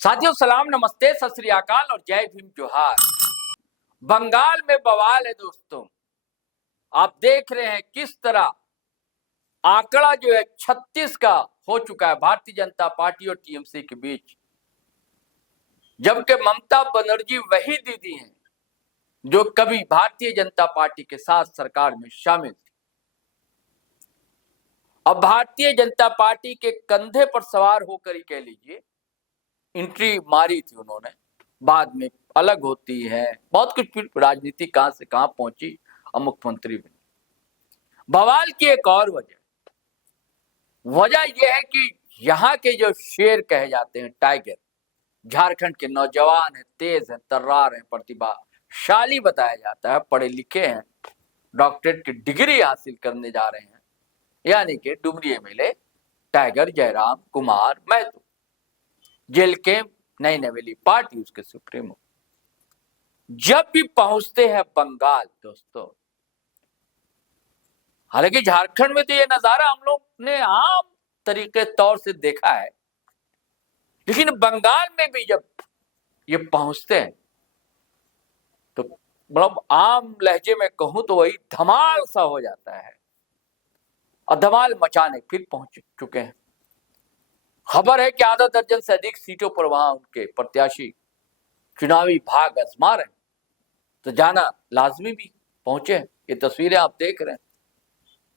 साथियों सलाम, नमस्ते, सत श्री अकाल और जय भीम जोहार। बंगाल में बवाल है दोस्तों। आप देख रहे हैं किस तरह आंकड़ा जो है 36 का हो चुका है भारतीय जनता पार्टी और टीएमसी के बीच, जबकि ममता बनर्जी वही दीदी हैं जो कभी भारतीय जनता पार्टी के साथ सरकार में शामिल थी। अब भारतीय जनता पार्टी के कंधे पर सवार होकर ही कह लीजिए एंट्री मारी थी उन्होंने, बाद में अलग होती है बहुत कुछ, फिर राजनीति कहां से कहां पहुंची और मुख्यमंत्री बनी। बवाल की एक और वजह यह है कि यहाँ के जो शेर कहे जाते हैं, टाइगर, झारखंड के नौजवान है, तेज है, तर्रार है, प्रतिभाशाली बताया जाता है, पढ़े लिखे हैं, डॉक्टरेट की डिग्री हासिल करने जा रहे हैं, यानी कि डुमरी एमएलए टाइगर जयराम कुमार महतो, जेल के नई नवेली पार्टी उसके सुप्रीमो, जब भी पहुंचते हैं बंगाल दोस्तों, हालांकि झारखंड में तो ये नजारा हम लोग ने आम तरीके तौर से देखा है, लेकिन बंगाल में भी जब ये पहुंचते हैं तो मतलब आम लहजे में कहूं तो वही धमाल सा हो जाता है और धमाल मचाने फिर पहुंच चुके हैं। खबर है कि आधा दर्जन से अधिक सीटों पर वहां उनके प्रत्याशी चुनावी भाग आजमा रहे हैं, तो जाना लाजमी भी पहुंचे। ये तस्वीरें आप देख रहे हैं,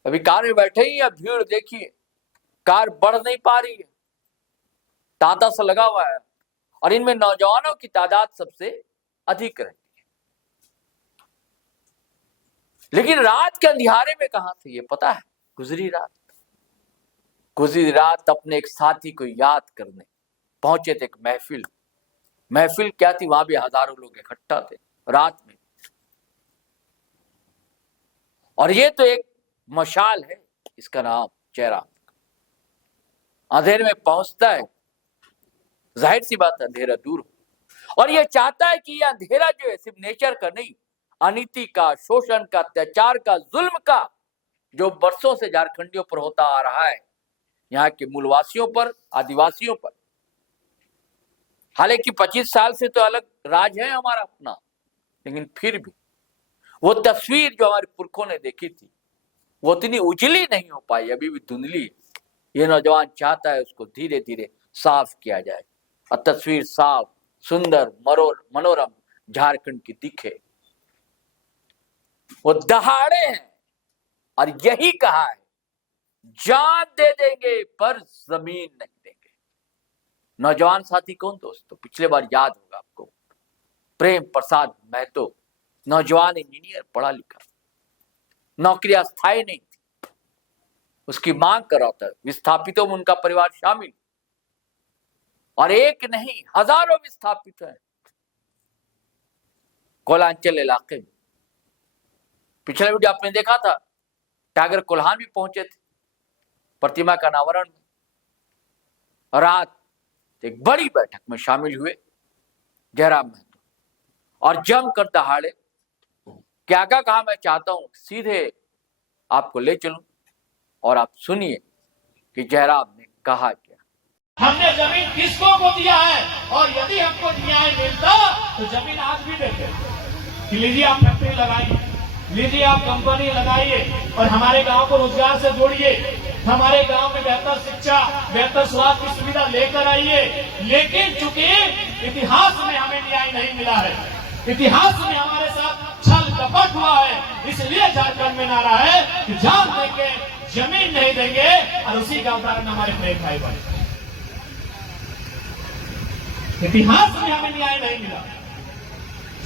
अभी कार में बैठे ही या भीड़ देखिए, कार बढ़ नहीं पा रही है, तांता सा लगा हुआ है और इनमें नौजवानों की तादाद सबसे अधिक रहती है। लेकिन रात के अंधियारे में कहां थे ये पता है? गुजरी रात अपने एक साथी को याद करने पहुंचे थे। एक महफिल क्या थी, वहां भी हजारों लोग इकट्ठा थे रात में, और ये तो एक मशाल है, इसका नाम जयराम। अंधेरे में पहुंचता है, जाहिर सी बात अंधेरा दूर हो, और ये चाहता है कि यह अंधेरा जो है सिर्फ नेचर का नहीं, अनीति का, शोषण का, अत्याचार का, जुल्म का, जो बरसों से झारखंडियों पर होता आ रहा है, यहाँ के मूलवासियों पर, आदिवासियों पर। हालांकि 25 साल से तो अलग राज है हमारा अपना, लेकिन फिर भी वो तस्वीर जो हमारे पुरखों ने देखी थी वो इतनी उजली नहीं हो पाई, अभी भी धुंधली है। ये नौजवान चाहता है उसको धीरे धीरे साफ किया जाए और तस्वीर साफ, सुंदर, मनोरम झारखंड की दिखे। वो दहाड़े हैं और यही कहा है, जान दे देंगे पर जमीन नहीं देंगे। नौजवान साथी कौन दोस्तों? पिछले बार याद होगा आपको, प्रेम प्रसाद महतो, नौजवान इंजीनियर, पढ़ा लिखा, नौकरियां स्थायी नहीं थी, उसकी मांग कर रहा था, विस्थापितों में उनका परिवार शामिल, और एक नहीं हजारों विस्थापित हैं कोलांचल इलाके में। पिछले वीडियो आपने देखा था, टाइगर कोल्हान भी पहुंचे थे प्रतिमा का अनावरण में, रात एक बड़ी बैठक में शामिल हुए जयराम महतो, और जमकर दहाड़े क्या कहा, मैं चाहता हूं सीधे आपको ले चलूं और आप सुनिए कि जयराम ने कहा क्या। हमने जमीन किसको को दिया है, और यदि हमको न्याय मिलता तो जमीन आज भी देते कि लीजिए आप फैक्ट्री लगाइए, लीजिए आप कंपनी लगाइए और हमारे गांव को रोजगार से जोड़िए, हमारे गांव में बेहतर शिक्षा, बेहतर स्वास्थ्य की सुविधा लेकर आइए। लेकिन चूंकि इतिहास में हमें न्याय नहीं मिला है, इतिहास में हमारे साथ छल कपट हुआ है, इसलिए झारखंड में नारा है कि जान देंगे जमीन नहीं देंगे, और उसी का उदाहरण हमारे प्रेम भाई बने। इतिहास में हमें न्याय नहीं मिला,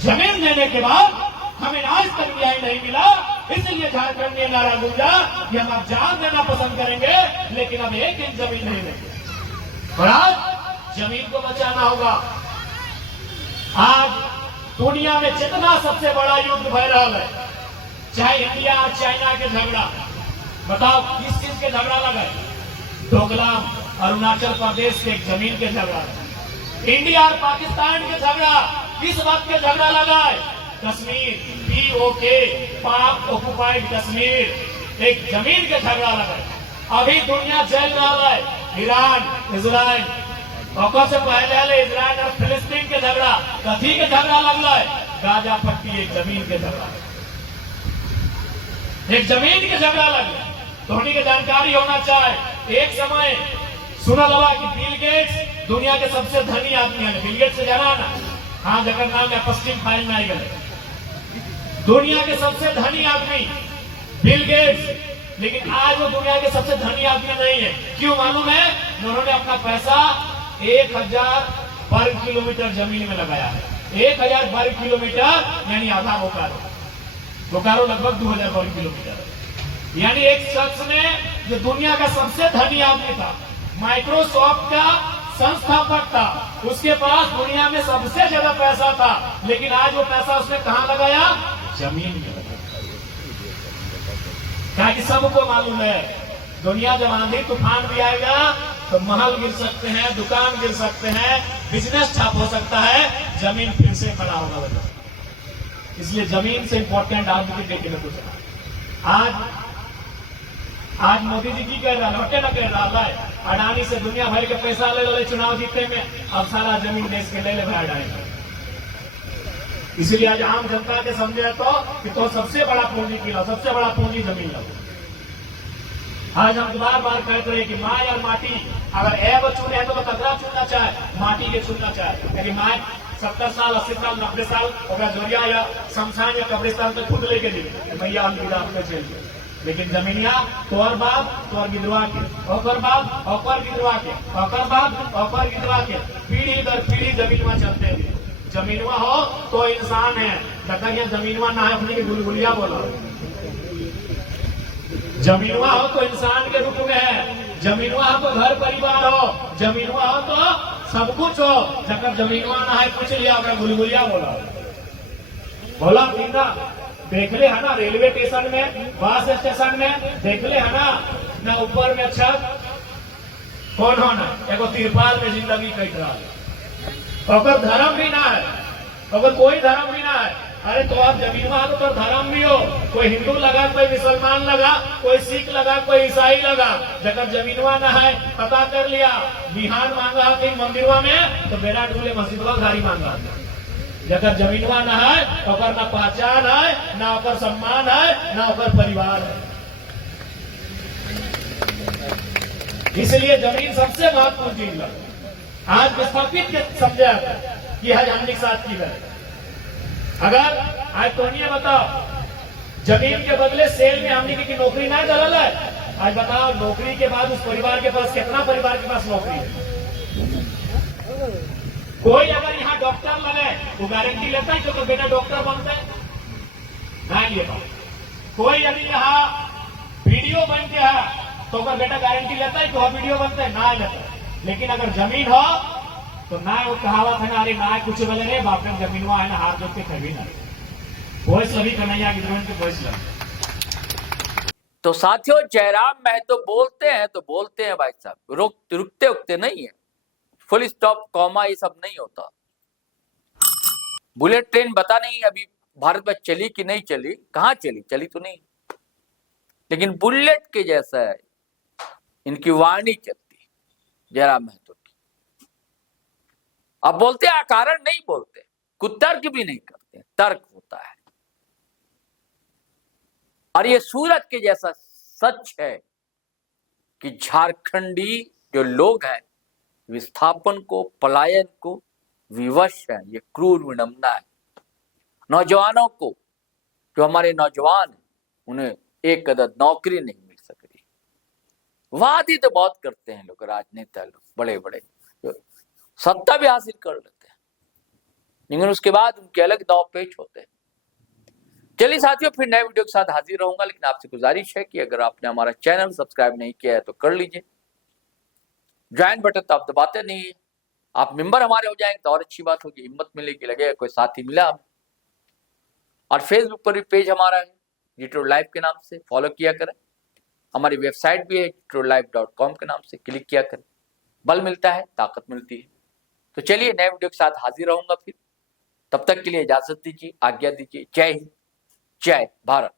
जमीन देने के बाद हमें आज तक न्याय नहीं मिला, इसलिए झारखंड ने नारा गूंजा कि हम अब जान देना पसंद करेंगे, लेकिन अब एक इंच जमीन नहीं देंगे। और आज जमीन को बचाना होगा। आज दुनिया में जितना सबसे बड़ा युद्ध भय रहा है, चाहे इंडिया और चाइना के झगड़ा, बताओ किस चीज के झगड़ा लगा है? डोकलाम अरुणाचल प्रदेश के जमीन के झगड़ा। इंडिया और पाकिस्तान के झगड़ा किस बात के झगड़ा लगा है? कश्मीर, POK, पाक ऑक्युपाइड कश्मीर, एक जमीन के झगड़ा लगा है। अभी दुनिया जल रहा है, ईरान, इजराइल, से पहले इजराइल झगड़ा कथी के झगड़ा लगल है? गाजा पट्टी एक जमीन के झगड़ा, एक जमीन के झगड़ा लगल। धोनी के जानकारी होना चाहे, एक समय सुना लगा कि बिल गेट्स दुनिया के सबसे धनी आदमी है। बिल गेट्स से जाना ना, हाँ जगह नाम है पश्चिम फाइल में आई गए, दुनिया के सबसे धनी आदमी बिल गेट्स। लेकिन आज वो दुनिया के सबसे धनी आदमी नहीं है। क्यों मालूम है? उन्होंने अपना पैसा 1000 वर्ग किलोमीटर जमीन में लगाया है। 1000 वर्ग किलोमीटर यानी आधा बोकारो, बोकारो लगभग 2000 वर्ग किलोमीटर। यानी एक शख्स ने जो दुनिया का सबसे धनी आदमी था, माइक्रोसॉफ्ट का संस्थापक था, उसके पास दुनिया में सबसे ज्यादा पैसा था, लेकिन आज वो पैसा उसने कहां लगाया? जमीन में लगाया। ताकि सबको मालूम है दुनिया जब आंधी तूफान भी आएगा तो महल गिर सकते हैं, दुकान गिर सकते हैं, बिजनेस ठप हो सकता है, जमीन फिर से खड़ा होगा। इसलिए जमीन से इंपॉर्टेंट आज की डेट में कुछ आज मोदी जी की कह रहा है, ना कह रहा है अडानी से दुनिया भर के पैसा ले ले चुनाव जीतने में, अब सारा जमीन देश के ले ले भाई अडानी। इसलिए आज आम जनता के समझे तो सबसे बड़ा पूंजी की लो, सबसे बड़ा पूंजी जमीन लो। आज हम बार बार कहते रहे कि माँ और माटी, अगर एब चुने हैं तो कचरा चुनना चाहे, माटी के चुनना चाहे। क्योंकि माँ 70 साल 80 साल 90 साल जोरिया या शमशान या कब्रिस्तान तक खुद लेके दी भैया हम विदा अपने चलिए। लेकिन जमीनिया तोर बाप तोर विधवा के, ओकर बाप ओकर विधवा के, ओकर बाप ओकर विधवा के, पीढ़ी दर पीढ़ी जमीनवा चलते हैं। जमीनवा हो तो इंसान है, तक जमीनवा ना है अपने की गुलगुलिया बोला। जमीनवा हो तो इंसान के रूप में है, जमीनवा हो तो घर परिवार हो, जमीनवा हो तो सब कुछ हो। जब जमीनवा ना है कुछ लिया अपना गुलगुलिया बोला। बोला तीना देख ले है ना, रेलवे स्टेशन में, बस स्टेशन में देख ले है ना ऊपर में छत कौन होना, एगो तिरपाल में जिंदगी कट रहा है। अगर धर्म भी ना है, अगर कोई धर्म भी ना है, अरे तो आप जमीन में तो धर्म भी हो, कोई हिंदू लगा, कोई मुसलमान लगा, कोई सिख लगा, कोई ईसाई लगा, जब जमीनवा ना है पता कर लिया, बिहान मांगा कहीं मंदिरवा में तो बेड़ा डूले मस्जिदवा घारी मांगा। जब जमीनवा ना है ओकर ना पहचान है, ना ओकर सम्मान है, ना ओकर परिवार है। इसलिए जमीन सबसे महत्वपूर्ण चीज है। आज विस्थापित के समझे कि आज हमने साथ की है। अगर आज तो नहीं बताओ जमीन के बदले सेल में हमने की नौकरी ना दलल है, आज बताओ नौकरी के बाद उस परिवार के पास कितना परिवार के पास नौकरी है? कोई अगर यहाँ डॉक्टर लगे वो गारंटी लेता है तो बेटा डॉक्टर बनता है? नहीं लेता। कोई यदि यहाँ वीडियो बन के है तो बेटा गारंटी लेता है तो वीडियो बनता है? ना लेता। लेकिन अगर जमीन हो तो ना वो कहावत है ना, अरे ना कुछ बोले रे बाप रे जमीन हुआ है ना, हाथ जोड़ के कभी ना कोई सभी कन्हैया की जमीन के कोई लगे। तो साथियों जयराम महतो बोलते हैं भाई साहब, रुकते उकते नहीं है, फुल स्टॉप कॉमा ये सब नहीं होता। बुलेट ट्रेन पता नहीं अभी भारत में चली कि नहीं चली, कहाँ चली तो नहीं, लेकिन बुलेट के जैसा है इनकी वाणी चलती जयराम महतो की। अब बोलते हैं अकारण नहीं बोलते, कुतर्क भी नहीं करते, तर्क होता है। और ये सूरत के जैसा सच है कि झारखंडी जो लोग हैं विस्थापन को, पलायन को विवश है। ये क्रूर विडंबना है। नौजवानों को, जो हमारे नौजवान हैं, उन्हें एक अदद नौकरी नहीं मिल सक रही। वादी तो बहुत करते हैं लोग, राजनेता लोग बड़े बड़े, सत्ता भी हासिल कर लेते हैं, लेकिन उसके बाद उनके अलग दाव पेच होते हैं। चलिए साथियों, फिर नए वीडियो के साथ हाजिर रहूंगा, लेकिन आपसे गुजारिश है कि अगर आपने हमारा चैनल सब्सक्राइब नहीं किया है तो कर लीजिए। ज्वाइन बटन तो आप दबाते नहीं है, आप मेंबर हमारे हो जाएंगे तो और अच्छी बात होगी, हिम्मत मिलेगी, लगेगा कोई साथी मिला हमें। और फेसबुक पर भी पेज हमारा है GTroad Live के नाम से, फॉलो किया करें। हमारी वेबसाइट भी है GTroadLive.com के नाम से, क्लिक किया करें। बल मिलता है, ताकत मिलती है। तो चलिए नए वीडियो के साथ हाजिर रहूंगा फिर, तब तक के लिए इजाजत दीजिए, आज्ञा दीजिए। जय हिंद, जय भारत।